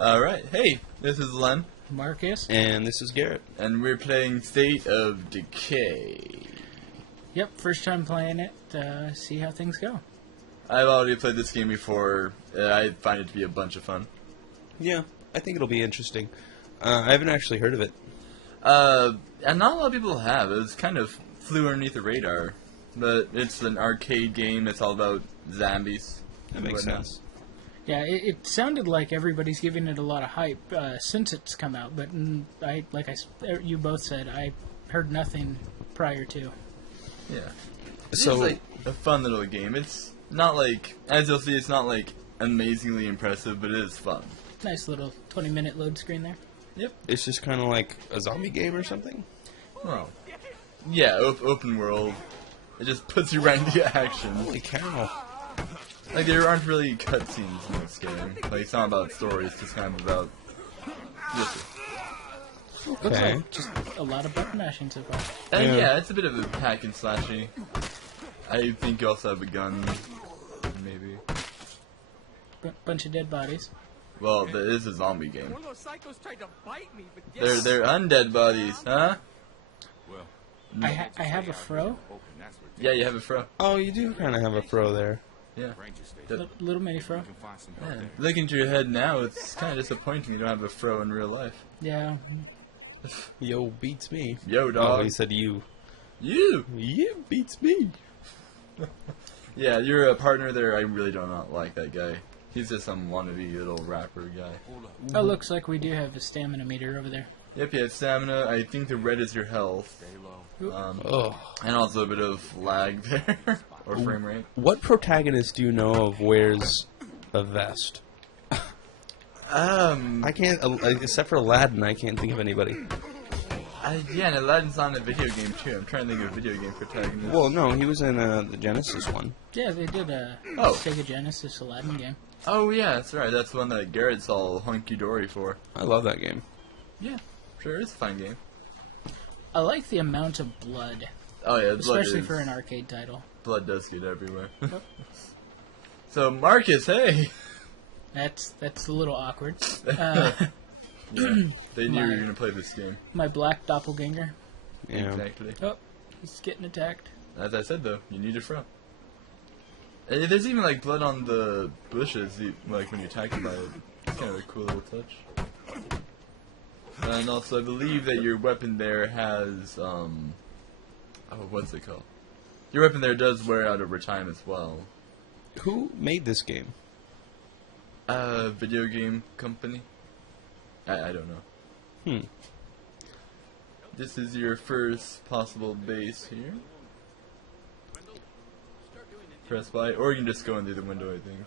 Alright, hey, this is Len. Marcus. And this is Garrett. And we're playing State of Decay. Yep, first time playing it, see how things go. I've already played this game before. I find it to be a bunch of fun. Yeah, I think it'll be interesting. I haven't actually heard of it. And not a lot of people have. It's kind of flew underneath the radar. But it's an arcade game. It's all about zombies. That makes sense. Yeah, it sounded like everybody's giving it a lot of hype since it's come out, but you both said, I heard nothing prior to. Yeah. So, it's like a fun little game. It's not like, as you'll see, it's not like amazingly impressive, but it is fun. Nice little 20-minute load screen there. Yep. It's just kind of like a zombie game or something? Well, yeah, open world. It just puts you right into action. Holy cow. Like, there aren't really cutscenes in this game. Like, it's not about stories, it's just kind of about... Okay. Looks like just a lot of button mashing so far. And yeah, it's a bit of a hack and slashy. I think you also have a gun, maybe. Bunch of dead bodies. Well, it is a zombie game. One of those psychos tried to bite me, but yes. They're undead bodies, huh? I have a fro. Yeah, you have a fro. Oh, you do kind of have a fro there. Yeah. Little mini fro. Yeah. Looking to your head now, it's kind of disappointing you don't have a fro in real life. Yeah. Yo beats me. Yo, dog. Oh, he said you. You! You beats me. Yeah, you're a partner there. I really do not like that guy. He's just some wannabe little rapper guy. Oh, looks like we do have a stamina meter over there. Yep, you have stamina. I think the red is your health. And also a bit of lag there. Or frame rate. What protagonist do you know of wears a vest? I can't, except for Aladdin, I can't think of anybody. Yeah, and Aladdin's on a video game too. I'm trying to think of a video game protagonist. Well, no, he was in the Genesis one. Yeah, they did a Sega Genesis Aladdin game. Oh yeah, that's right. That's the one that Garrett's all hunky-dory for. I love that game. Yeah, sure, it's a fine game. I like the amount of blood. Oh yeah, blood especially for an arcade title. Blood does get everywhere. Yep. So Marcus, hey. That's a little awkward. Yeah, they knew you were gonna play this game. My black doppelganger. Yeah. Exactly. Oh, he's getting attacked. As I said though, you need your fro. There's even like blood on the bushes, like when you attack them by it. It's kind of a cool little touch. And also, I believe that your weapon there has, what's it called? Your weapon there does wear out over time as well. Who made this game? Video game company. I don't know. This is your first possible base here. Press Y, or you can just go in through the window, I think.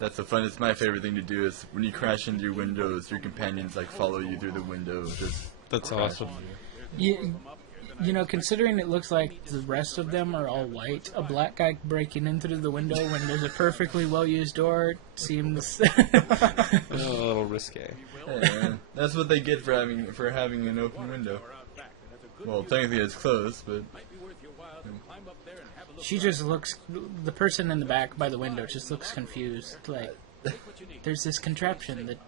That's the fun. It's my favorite thing to do is when you crash into your windows, your companions like follow you through the window. That's awesome. You know, considering it looks like the rest of them are all white, a black guy breaking in through the window when there's a perfectly well-used door seems a little risque. Hey, man, that's what they get for having an open window. Well, technically it's closed, but she just looks. The person in the back by the window just looks confused. Like there's this contraption that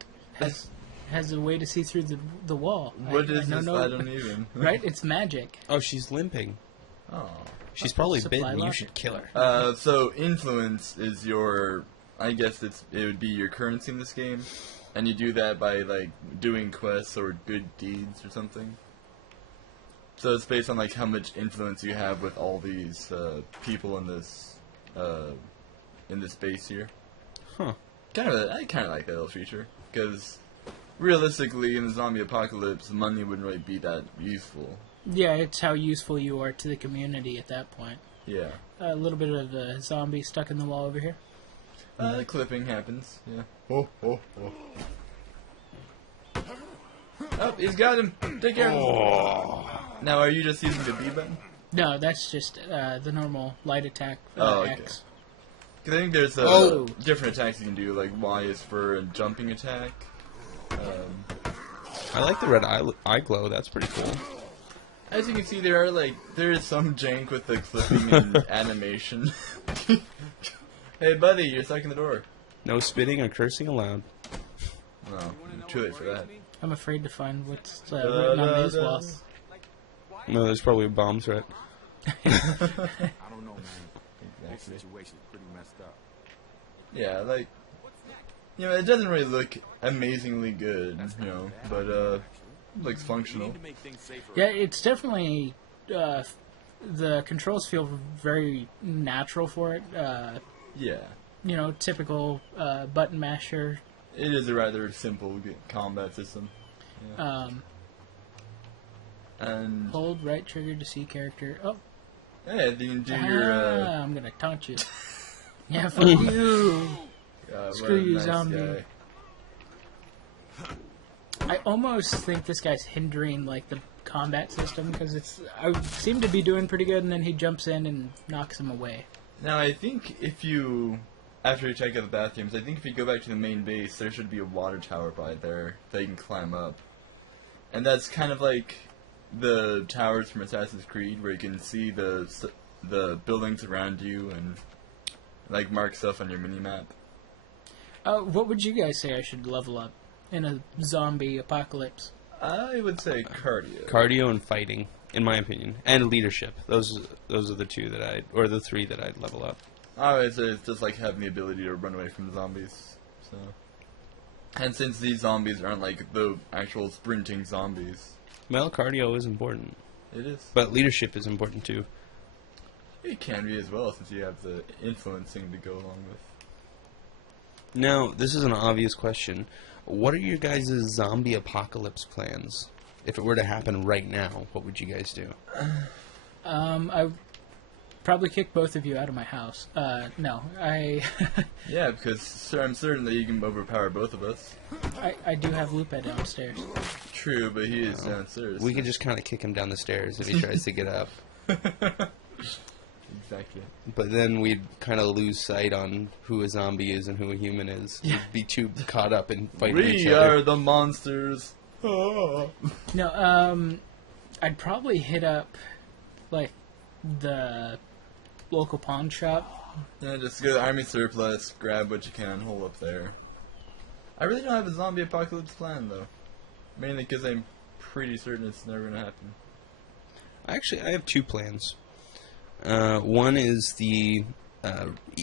has a way to see through the wall. What is this? I don't even. Right? It's magic. Oh, she's limping. Oh. She's probably Supply bitten. lock. You should kill her. So influence is your, I guess it would be your currency in this game, and you do that by like doing quests or good deeds or something. So it's based on like how much influence you have with all these people in this base here. Huh. I kind of like that little feature because realistically, in the zombie apocalypse, money wouldn't really be that useful. Yeah, it's how useful you are to the community at that point. Yeah. A little bit of a zombie stuck in the wall over here. The clipping happens. Yeah. Oh, oh, oh. Oh, he's got him. Take care of him. Now, are you just using the B button? No, that's just the normal light attack okay. X. I think there's different attacks you can do. Like Y is for a jumping attack. I like the red eye glow. That's pretty cool. As you can see, there is some jank with the clipping and animation. Hey, buddy, you're stuck in the door. No spitting or cursing allowed. No, too late for that. I'm afraid to find what's written on these walls. No, there's probably a bomb threat. I don't know, man. This situation's pretty messed up. Yeah, like, you know, it doesn't really look amazingly good, you know, but looks functional. Yeah, it's definitely the controls feel very natural for it. Yeah, You know, typical button masher. it is a rather simple combat system. Yeah. And Hold right trigger to see character. Oh, yeah, you can do your. I'm gonna taunt you. Yeah, fuck you. God, Screw what a you, nice zombie. guy. I almost think this guy's hindering like the combat system because I seem to be doing pretty good, and then he jumps in and knocks him away. Now, I think if you, after you check out the bathrooms, I think if you go back to the main base, there should be a water tower by there that you can climb up. And that's kind of like the towers from Assassin's Creed, where you can see the buildings around you and like mark stuff on your mini-map. What would you guys say I should level up in a zombie apocalypse? I would say cardio. Cardio and fighting, in my opinion, and leadership. Those are the two that or the three that I'd level up. I would say it's just like having the ability to run away from the zombies. So, and since these zombies aren't like the actual sprinting zombies, Well, cardio is important, it is. but leadership is important too. It can be as well, since you have the influencing to go along with. Now, this is an obvious question. What are your guys' zombie apocalypse plans? If it were to happen right now, what would you guys do? I probably kick both of you out of my house. No, Yeah, because I'm certain that you can overpower both of us. I do have Lupe downstairs. True, but he is downstairs. We could just kind of kick him down the stairs if he tries to get up. Exactly. But then we'd kind of lose sight on who a zombie is and who a human is. We'd be too caught up in fighting each We other. are the monsters. Oh. No, I'd probably hit up like the local pawn shop. Yeah, just go to Army Surplus, grab what you can, hold up there. I really don't have a zombie apocalypse plan, though. Mainly because I'm pretty certain it's never going to happen. Actually, I have two plans. One is the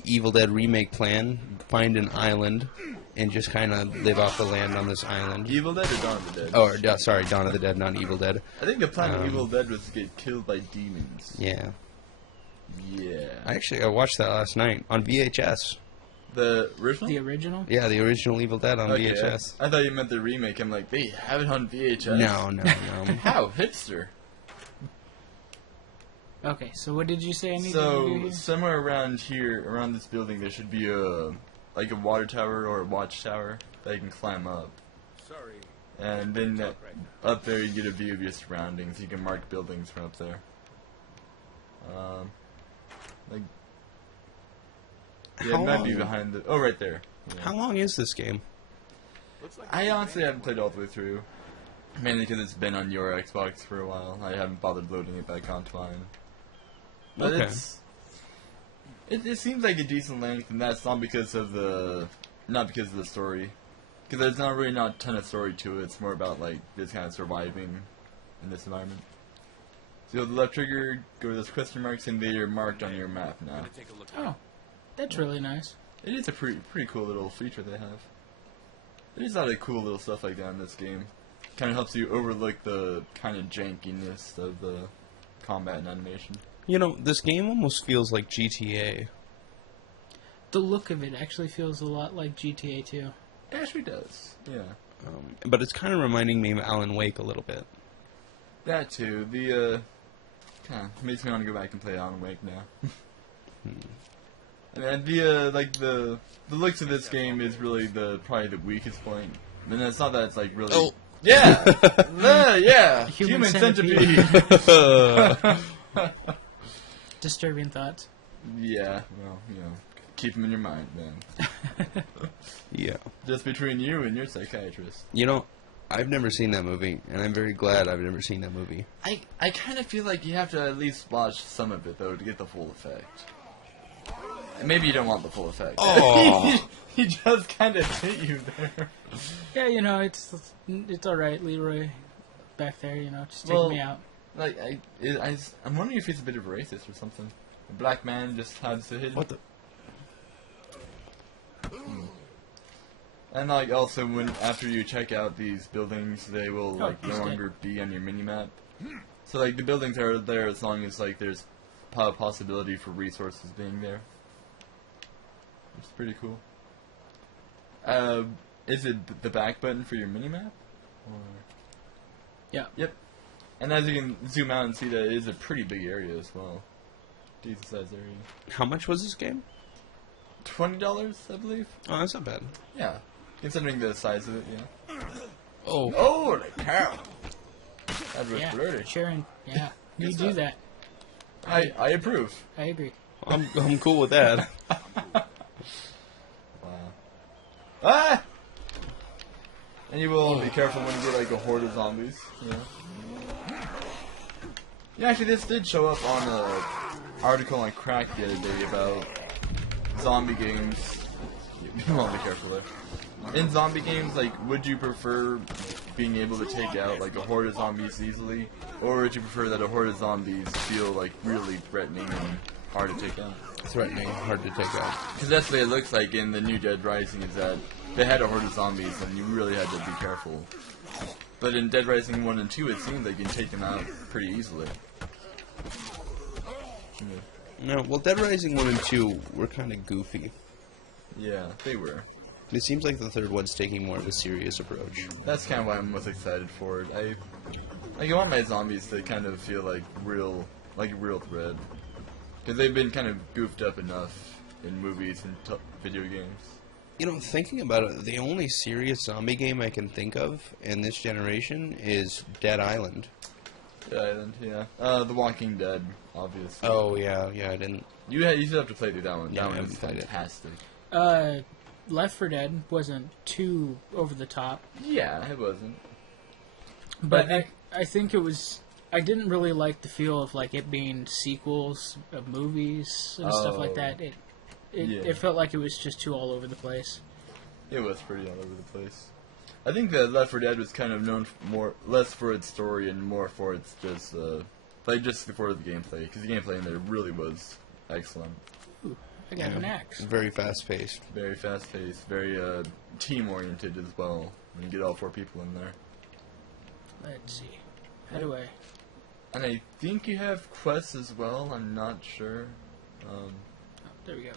Evil Dead remake plan. Find an island and just kind of live off the land on this island. Evil Dead or Dawn of the Dead? Oh, sorry, Dawn of the Dead, not Evil Dead. I think the plan of Evil Dead was to get killed by demons. Yeah. Yeah. I watched that last night on VHS. The original? The original? Yeah, the original Evil Dead on Okay, VHS. I thought you meant the remake. I'm like, they have it on VHS? No. How? Hipster. Okay, so what did you say I needed to do So, here? somewhere around here, around this building, there should be like a water tower or a watchtower that you can climb up. Sorry. And then up there you get a view of your surroundings. You can mark buildings from up there. Like, yeah, How it might be long? behind the. Oh, right there. Yeah. How long is this game? I honestly haven't played all the way through, mainly because it's been on your Xbox for a while. I haven't bothered loading it back onto mine. But Okay. it seems like a decent length, and that's not because of the story, because there's not a ton of story to it. It's more about like this kind of surviving in this environment. So with the left trigger, go to those question marks, and they are marked on your map now. Take a look. Oh, that's really nice. It is a pretty cool little feature they have. There's a lot of cool little stuff like that in this game. Kind of helps you overlook the kind of jankiness of the combat and animation. You know, this game almost feels like GTA. The look of it actually feels a lot like GTA 2. It actually does, yeah. But it's kind of reminding me of Alan Wake a little bit. That too. The kind of makes me want to go back and play Alan Wake now. And the looks of this game is really probably the weakest point. And it's not that it's like really. Oh. Yeah, yeah. Human centipede. Disturbing thoughts. Yeah, well, keep them in your mind, man. Yeah. Just between you and your psychiatrist. You know, I've never seen that movie, and I'm very glad I've never seen that movie. I kind of feel like you have to at least watch some of it though to get the full effect. maybe you don't want the full effect. Oh. He just kind of hit you there. Yeah, you know, it's all right, Leroy. Back there, you know, just take Well, me out. Like, I'm wondering if he's a bit of a racist or something. A black man just has to hit. What the? And like also after you check out these buildings, they will like no he's longer be on your minimap. So like the buildings are there as long as like there's possibility for resources being there. It's pretty cool. Is it the back button for your minimap? Or... Yeah. Yep. And as you can zoom out and see that it is a pretty big area as well. Decent sized area. How much was this game? $20, I believe. Oh, that's not bad. Yeah. Considering the size of it, yeah. Oh. Holy cow! That was Yeah, flirty. Sharon. Yeah, you Good do stuff. that. I approve. I agree. I'm cool with that. Wow. Ah! And you will be careful when you get like a horde of zombies. Yeah. Yeah, actually, this did show up on an article on Crack the other day about zombie games. You want to be careful there. In zombie games, like, would you prefer being able to take out like a horde of zombies easily, or would you prefer that a horde of zombies feel like really threatening and hard to take out? Threatening, hard to take out. Because that's the way it looks like in the new Dead Rising, is that they had a horde of zombies and you really had to be careful. But in Dead Rising 1 and 2, it seems like you can take them out pretty easily. No, well, Dead Rising 1 and 2 were kind of goofy. Yeah, they were. It seems like the third one's taking more of a serious approach. That's kind of why I'm most excited for it. I want my zombies to kind of feel like a real threat. Because they've been kind of goofed up enough in movies and video games. You know, thinking about it, the only serious zombie game I can think of in this generation is Dead Island. Dead Island, yeah. The Walking Dead, obviously. Oh, yeah, I didn't... You still have to play through that one. Yeah, That I one was haven't played it. fantastic. Left 4 Dead wasn't too over the top, Yeah, it wasn't. but But I think it was. I didn't really like the feel of like it being sequels of movies and stuff like that. Yeah. It felt like it was just too all over the place. It was pretty all over the place. I think that Left 4 Dead was kind of known less for its story and more for its just for the gameplay, because the gameplay in there really was excellent. Ooh, I got an axe. Very fast-paced. Very fast paced, very team oriented as well. When you get all 4 people in there. Let's see. How do I? And I think you have quests as well. I'm not sure. Oh, there we go.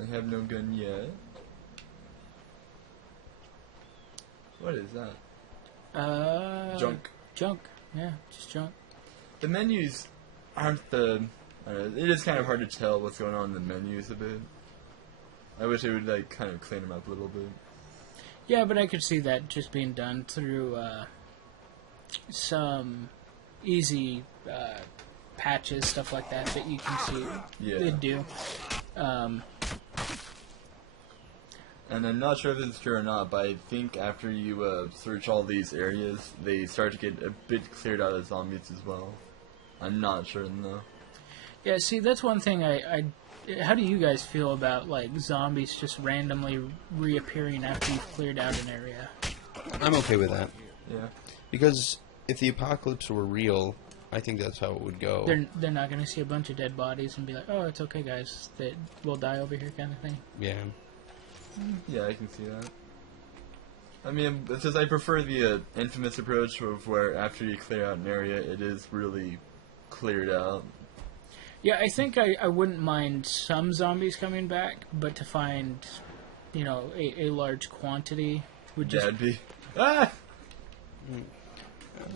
I have no gun yet. What is that? Junk. Junk. Yeah, just junk. The menus aren't it is kind of hard to tell what's going on in the menus a bit. I wish they would like kind of clean them up a little bit. Yeah, but I could see that just being done through some easy patches, stuff like that you can see. Yeah. They do. And I'm not sure if this is true or not, but I think after you search all these areas, they start to get a bit cleared out of zombies as well. I'm not sure though. Yeah, see, that's one thing how do you guys feel about, like, zombies just randomly reappearing after you've cleared out an area? I'm okay with that. Yeah. Because if the apocalypse were real, I think that's how it would go. They're not going to see a bunch of dead bodies and be like, oh, it's okay, guys, we'll die over here kind of thing. Yeah. Yeah, I can see that. I mean, it's just I prefer the infamous approach of where after you clear out an area, it is really cleared out. Yeah, I think I wouldn't mind some zombies coming back, but to find, a large quantity would just... That'd be... Ah!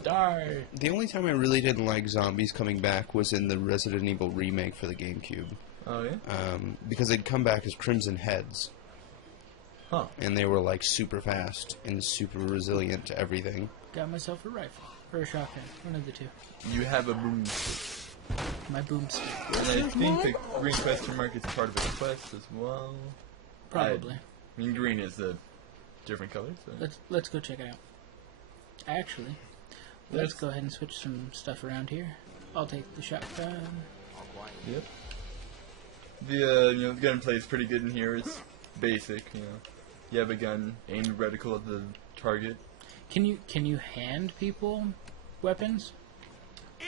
Die. The only time I really didn't like zombies coming back was in the Resident Evil remake for the GameCube. Oh, yeah? Because they'd come back as Crimson Heads. Huh. And they were, like, super fast and super resilient to everything. Got myself a rifle. Or a shotgun. One of the two. You have a boomstick. My boomstick. And I think the green question mark is part of a quest as well. Probably. I mean, green is a different color, so... Let's go check it out. Actually, let's go ahead and switch some stuff around here. I'll take the shotgun. Yep. The the gunplay is pretty good in here. It's basic, You have a gun, aim the reticle at the target. Can you hand people weapons?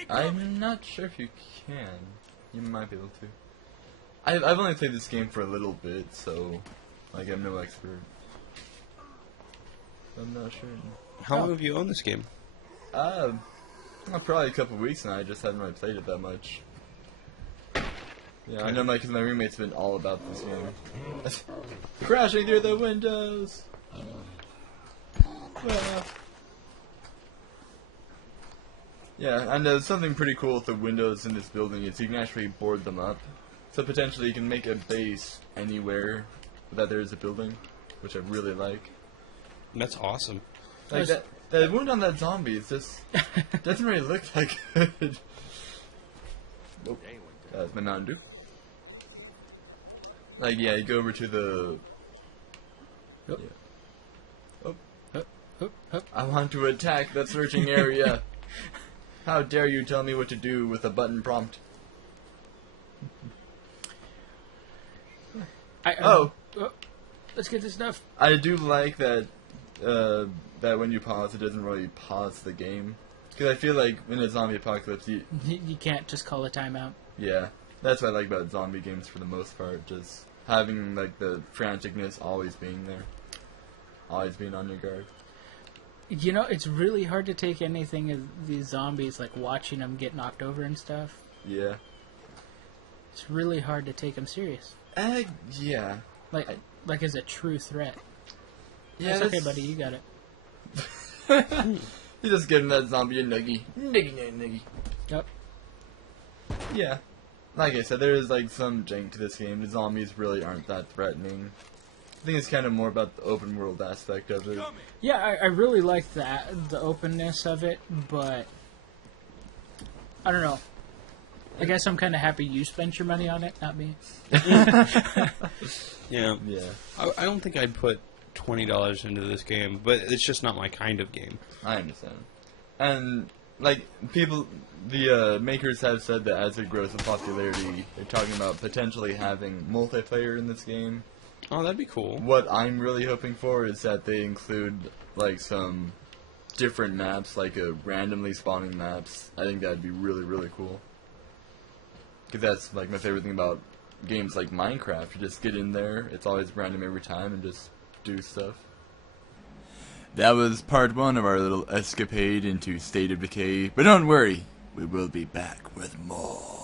I'm not sure if you can. You might be able to. I've only played this game for a little bit, so like I'm no expert. I'm not sure. How long have you owned this game? Probably a couple weeks now. I just haven't really played it that much. Yeah, I know because my roommate's been all about this game. Crashing through the windows. Yeah, and something pretty cool with the windows in this building is you can actually board them up. So potentially you can make a base anywhere that there is a building, which I really like. That's awesome. Like that wound on that zombie is just doesn't really look like good. Nope. That's my Mountain Dew. Like yeah, you go over to the. Yep. Yeah. Oh. Hup. I want to attack the searching area. How dare you tell me what to do with a button prompt? Let's get this stuff. I do like that that when you pause, it doesn't really pause the game. Because I feel like in a zombie apocalypse, You can't just call a timeout. yeah, that's what I like about zombie games for the most part. Just having like the franticness always being there, always being on your guard. It's really hard to take anything of these zombies, like watching them get knocked over and stuff. Yeah. It's really hard to take them serious. Yeah. Like as a true threat. Yeah, That's okay, buddy. You got it. You just giving that zombie a nuggie. Nuggie. Yep. Yeah. Like I said, there is like some jank to this game. The zombies really aren't that threatening. I think it's kind of more about the open world aspect of it. Yeah, I really like that, the openness of it, but I don't know. I guess I'm kind of happy you spent your money on it, not me. Yeah. Yeah. I don't think I'd put $20 into this game, but it's just not my kind of game. I understand. And, like, the makers have said that as it grows in popularity, they're talking about potentially having multiplayer in this game. Oh, that'd be cool. What I'm really hoping for is that they include, like, some different maps, like randomly spawning maps. I think that'd be really, really cool. Because that's, like, my favorite thing about games like Minecraft. You just get in there, it's always random every time, and just do stuff. That was part 1 of our little escapade into State of Decay. But don't worry, we will be back with more.